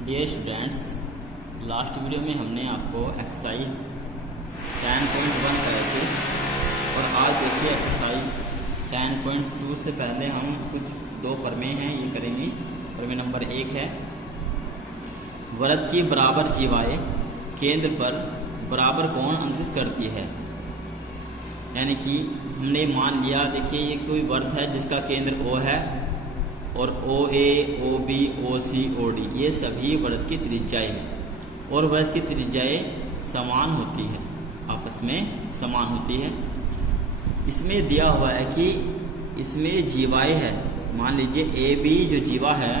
Dear students, last video में हमने आपको एक्सरसाइज 10.1 कराई थी और आज देखिए एक्सरसाइज 10.2 से पहले हम कुछ दो प्रमेय हैं ये करेंगे। प्रमेय नंबर 1 है, वृत्त की बराबर जीवाएं केंद्र पर बराबर कोण अंकित करती है। यानी कि हमने मान लिया, देखिए ये कोई वृत्त है जिसका केंद्र O है और OA, OB, OC, OD ये सभी वृत्त की त्रिज्याएं हैं और वृत्त की त्रिज्याएं समान होती है, आपस में समान होती है। इसमें दिया हुआ है कि इसमें जीवाएं है, मान लीजिए AB जो जीवा है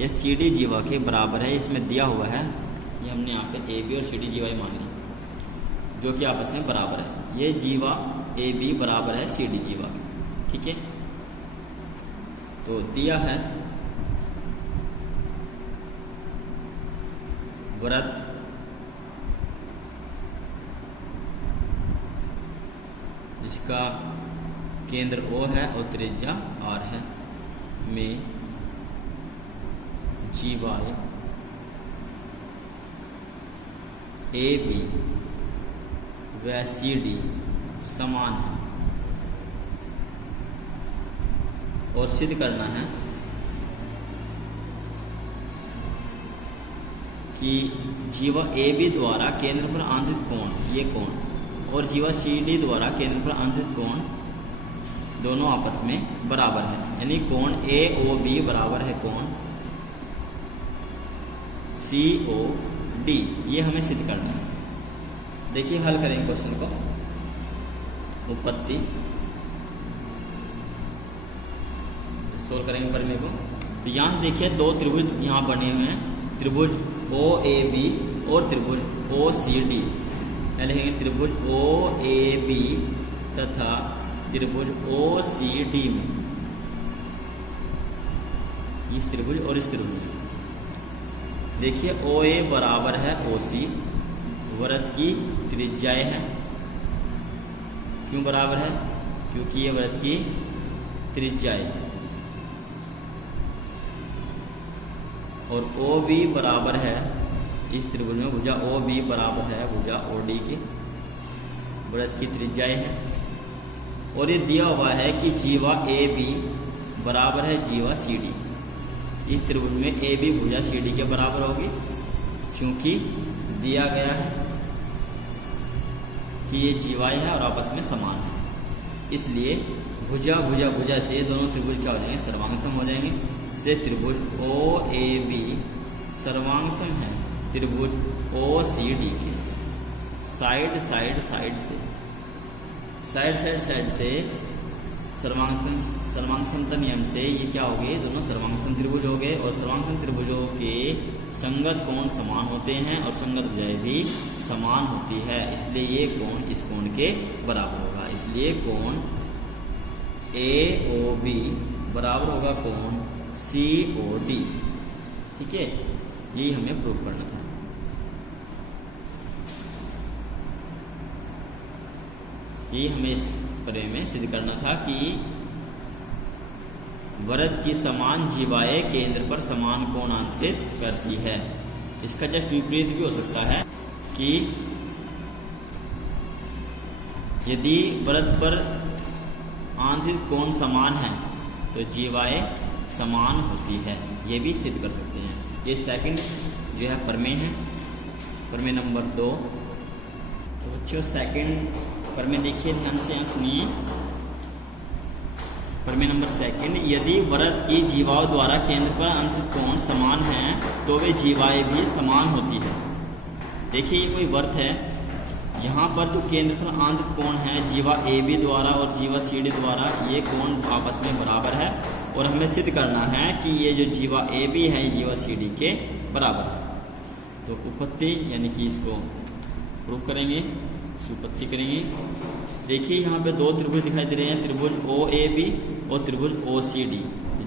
यह CD जीवा के बराबर है, इसमें दिया हुआ है। ये हमने यहाँ पे AB और CD जीवाएं मान ली जो कि आपस में बराबर है। ये जीवा AB बराबर है CD जीवा के, ठीक है। तो दिया है वृत्त जिसका केंद्र O है और त्रिज्या R है में जीवाएं AB व CD समान है और सिद्ध करना है कि जीवा AB द्वारा केंद्र पर आंतरिक कोण ये कोण और जीवा CD द्वारा केंद्र पर आंतरिक कोण दोनों आपस में बराबर है। यानी कोण AOB बराबर है कोण COD, ये हमें सिद्ध करना है। देखिए हल करेंगे क्वेश्चन को। उत्पत्ति सोल्व करेंगे प्रमेय को। तो यहाँ देखिए दो त्रिभुज यहाँ बने हुए हैं, त्रिभुज OAB और त्रिभुज OCD। लिखेंगे त्रिभुज OAB तथा त्रिभुज OCD में इस त्रिभुज और इस त्रिभुज देखिए OA बराबर है OC, वृत्त की त्रिज्याएं हैं। क्यों बराबर है? क्योंकि ये वृत्त की त्रिज्याएं है। और OB बराबर है इस त्रिभुज में भुजा OB बराबर है भुजा OD के, वृत्त की त्रिज्याएं है। और ये दिया हुआ है कि जीवा AB बराबर है जीवा CD। इस त्रिभुज में AB भुजा CD के बराबर होगी, क्योंकि दिया गया है कि ये जीवाएं हैं और आपस में समान है। इसलिए भुजा भुजा भुजा से दोनों त्रिभुज क्या हो जाएंगे? सर्वांगसम हो जाएंगे। इसलिए त्रिभुज OAB सर्वांगसम है त्रिभुज OCD के। साइड साइड साइड से सर्वांगसमता नियम से ये क्या हो गए? दोनों सर्वांगसम त्रिभुज हो गए और सर्वांगसम त्रिभुजों के संगत कोण समान होते हैं और संगत भुजाएं भी समान होती है। इसलिए ये कोण इस कोण के बराबर होगा। इसलिए कोण AOB बराबर होगा कोण COD, ठीक है। यही हमें प्रूव करना था। यही हमें इस प्रमेय में सिद्ध करना था कि वृत्त की समान जीवाएं केंद्र पर समान कोण अंकित करती है। इसका जस्ट विपरीत भी हो सकता है कि यदि वृत्त पर आंतरिक कोण समान है तो जीवाएं समान होती है, ये भी सिद्ध कर सकते हैं। ये सेकंड जो है प्रमेय है, प्रमेय नंबर 2। तो बच्चों सेकंड प्रमेय देखिए ध्यान से, यहाँ सुनिए। प्रमेय नंबर 2, यदि वृत्त की जीवाओं द्वारा केंद्र पर आंतरिक कोण समान है तो वे जीवाएं भी समान होती है। देखिए ये कोई वृत्त है, यहाँ पर जो केंद्र पर आंतरिक कोण है जीवा AB द्वारा और जीवा CD द्वारा ये कोण आपस में बराबर है और हमें सिद्ध करना है कि ये जो जीवा AB है ये जीवा CD के बराबर है। तो उत्पत्ति यानी कि इसको प्रूव करेंगे, उत्पत्ति करेंगे। देखिए यहाँ पे दो त्रिभुज दिखाई दे रहे हैं, त्रिभुज OAB और त्रिभुज OCD।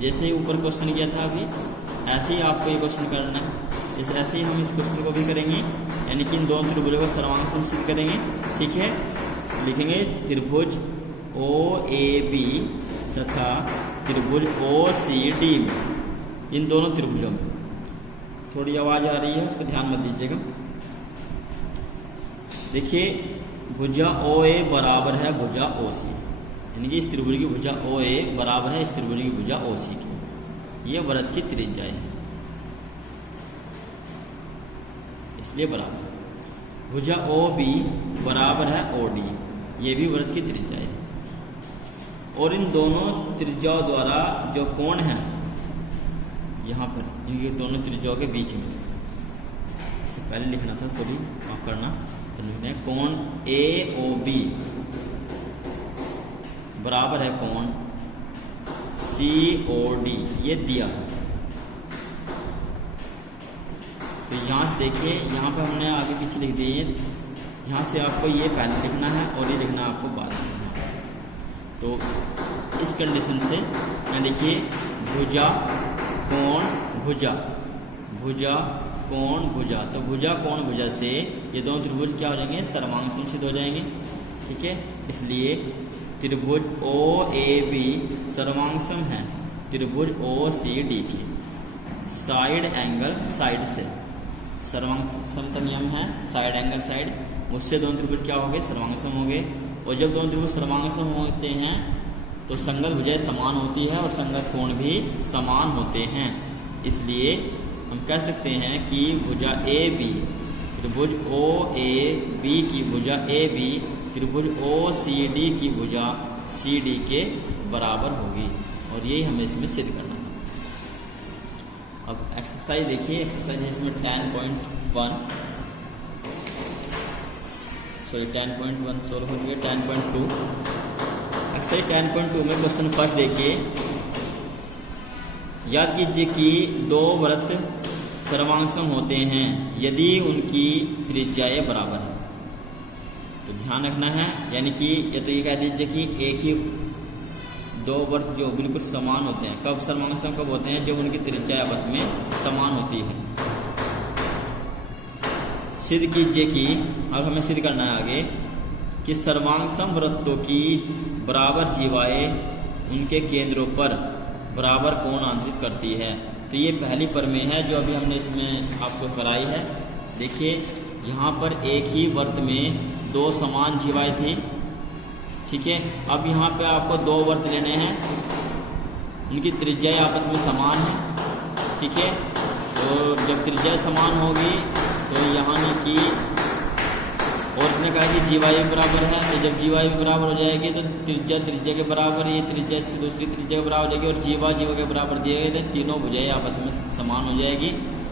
जैसे ही ऊपर क्वेश्चन किया था अभी, ऐसे ही आपको ये क्वेश्चन करना है। ऐसे ही हम इस क्वेश्चन को भी करेंगे, यानी कि इन दोनों त्रिभुजों को सर्वांगसम सिद्ध करेंगे, ठीक है। लिखेंगे त्रिभुज OAB तथा त्रिभुज OCD में, इन दोनों त्रिभुजों में थोड़ी आवाज़ आ रही है, उस पर ध्यान मत दीजिएगा। देखिए भुजा OA बराबर है भुजा OC, यानी कि इस त्रिभुज की भुजा OA बराबर है इस त्रिभुज की भुजा OC की। ये वृत्त की त्रिज्या है, इसलिए बराबर। भुजा OB बराबर है OD, ये भी वृत्त की त्रिज्या है। और इन दोनों त्रिज्याओं द्वारा जो कोण है यहाँ पर, इनके दोनों त्रिज्याओं के बीच में, इससे पहले लिखना था, सॉरी माफ करना, कोण AOB बराबर है कोण COD, ये दिया है। तो यहाँ से देखिए, यहाँ पर हमने आगे पीछे लिख दिए, यहाँ से आपको ये पहले लिखना है और ये लिखना है आपको बाद में लिखना है। तो इस कंडीशन से मैं देखिए भुजा कोण भुजा, भुजा कोण भुजा, तो भुजा कोण भुजा से ये दोनों त्रिभुज क्या हो जाएंगे, सर्वांगसम सिद्ध हो जाएंगे। ठीक है, इसलिए त्रिभुज OAB सर्वांगसम है त्रिभुज OCD की। साइड एंगल साइड से, सर्वांगसम का नियम है साइड एंगल साइड, उससे दोनों त्रिभुज क्या हो गए, सर्वांगसम हो गए। और जब दोनों त्रिभुज सर्वांगसम होते हैं तो संगत भुजाएं समान होती है और संगत कोण भी समान होते हैं। इसलिए हम कह सकते हैं कि भुजा AB त्रिभुज OAB की भुजा AB त्रिभुज OCD की भुजा CD के बराबर होगी, और यही हमें इसमें सिद्ध करना है। अब एक्सरसाइज देखिए, एक्सरसाइज है इसमें 10.1 सोल्व हो गया। 10.2 एक्सरसाइज 10.2 में क्वेश्चन फर्स्ट देखिए, याद कीजिए कि दो वृत्त सर्वांगसम होते हैं यदि उनकी त्रिज्याएं बराबर है। तो ध्यान रखना है, यानी कि या तो ये कह दीजिए कि एक ही दो वृत्त जो बिल्कुल समान होते हैं, कब सर्वांगसम कब होते हैं, जब उनकी त्रिज्या आपस में समान होती है। सिद्ध कीजिए कि, अब हमें सिद्ध करना है आगे कि सर्वांगसम वृत्तों की बराबर जीवाएं उनके केंद्रों पर बराबर कोण आंतरित करती है। तो ये पहली प्रमेय है जो अभी हमने इसमें आपको कराई है। देखिए यहाँ पर एक ही वृत्त में दो समान जीवाएं थी। ठीक है, अब यहाँ पे आपको दो वृत्त लेने हैं, उनकी त्रिज्याएं आपस में समान है। ठीक है, तो जब त्रिज्याएं समान होगी तो यहाँ ने की, और इसने कहा कि जीवाएं बराबर है, तो जब जीवाएं बराबर हो जाएगी तो त्रिज्या के बराबर, ये त्रिज्या से दूसरी त्रिज्या के बराबर हो जाएगी, और जीवा के बराबर दिए गए तो तीनों भुजाएं आपस में समान हो जाएगी।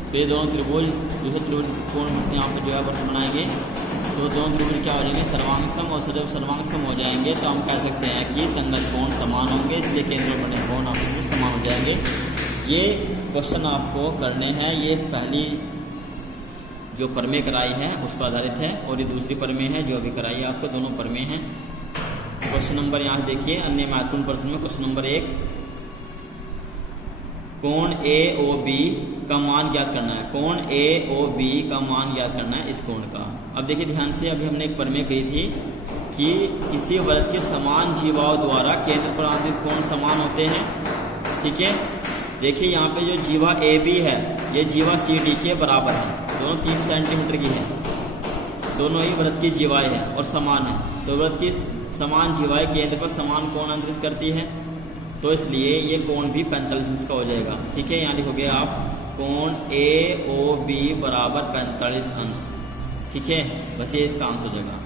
तो ये दोनों त्रिभुज, दूसरे त्रिभुज कोण यहाँ पर जो है वृत्त बनाएंगे, तो दोनों त्रिभुज क्या हो जाएंगे, सर्वांगसम। और जब सर्वांगसम हो जाएंगे तो हम कह सकते हैं कि संगत कोण समान होंगे, इसलिए केंद्र बने कोण आपस में समान हो जाएंगे। ये क्वेश्चन आपको करने हैं, ये पहली जो प्रमेय कराई है उस पर आधारित है, और ये दूसरी प्रमेय है जो अभी कराई है आपको, दोनों प्रमेय हैं। क्वेश्चन नंबर यहाँ देखिए, अन्य महत्वपूर्ण प्रश्न में क्वेश्चन नंबर 1, कोण AOB का मान ज्ञात करना है। कोण AOB का मान ज्ञात करना है इस कोण का। अब देखिए ध्यान से, अभी हमने एक प्रमेय कही थी कि किसी वृत्त के समान जीवाओं द्वारा केंद्र पर आंतरिक कोण समान होते हैं। ठीक है, देखिए यहाँ पे जो जीवा AB है ये जीवा CD के बराबर है, दोनों 3 सेंटीमीटर की है, दोनों ही वृत्त की जीवाएं हैं और समान है। तो वृत्त की समान जीवाएं केंद्र पर समान कोण आंतरित करती है, तो इसलिए ये कोण भी 45 अंश का हो जाएगा। ठीक है, यहाँ लिखोगे आप कोण AOB बराबर 45 अंश। ठीक है, बस ये इसका आंसर हो जाएगा।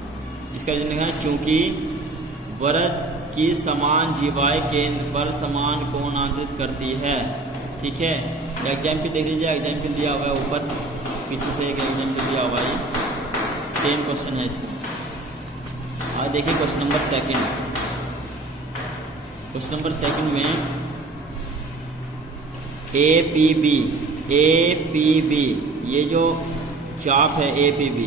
इसका रीजन लिखना है, चूंकि वृत्त की समान जीवाएं केंद्र पर समान कोण आंतरित करती है। ठीक है, एग्जाम्पल देख लीजिए, एग्जाम्पल दिया हुआ है ऊपर, पीछे से एक एग्जाम्पल दिया हुआ है, सेम क्वेश्चन है इसमें। अब देखिए क्वेश्चन नंबर 2। क्वेश्चन नंबर 2 में APB ये जो चाप है APB,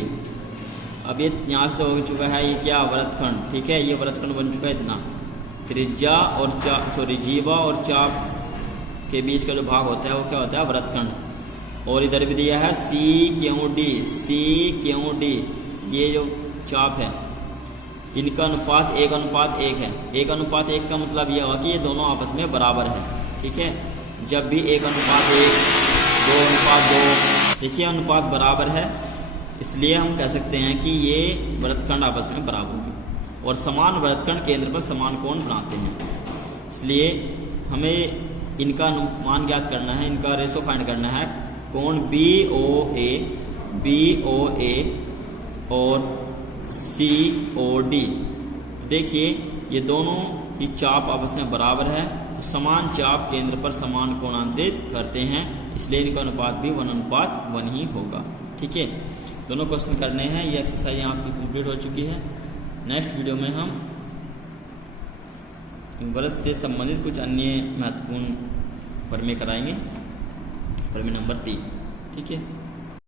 अब ये यहाँ से हो चुका है, ये क्या वृत्तखंड। ठीक है, ये वृत्तखंड बन चुका है इतना। त्रिज्या और जीवा और चाप के बीच का जो भाग होता है वो क्या होता है, वृत्तखंड। और इधर भी दिया है CQD, ये जो चाप है इनका अनुपात 1:1 है। 1:1 का मतलब यह हुआ कि ये दोनों आपस में बराबर है। ठीक है, जब भी 1:1, 2:2 देखिए अनुपात बराबर है, इसलिए हम कह सकते हैं कि ये वृत्तखंड आपस में बराबर होंगे और समान वृत्तखंड केंद्र पर समान कोण बनाते हैं। इसलिए हमें इनका अनुमान ज्ञात करना है, इनका रेशो फाइंड करना है। कोण BOA और COD। तो देखिए ये दोनों ही चाप आपस में बराबर है, तो समान चाप केंद्र पर समान कोणांतरित करते हैं, इसलिए इनका अनुपात भी 1:1 ही होगा। ठीक है, दोनों क्वेश्चन करने हैं। ये एक्सरसाइज यहाँ आपकी कंप्लीट हो चुकी है। नेक्स्ट वीडियो में हम वृत्त से संबंधित कुछ अन्य महत्वपूर्ण प्रमेय कराएंगे, प्रमेय नंबर 3। ठीक है।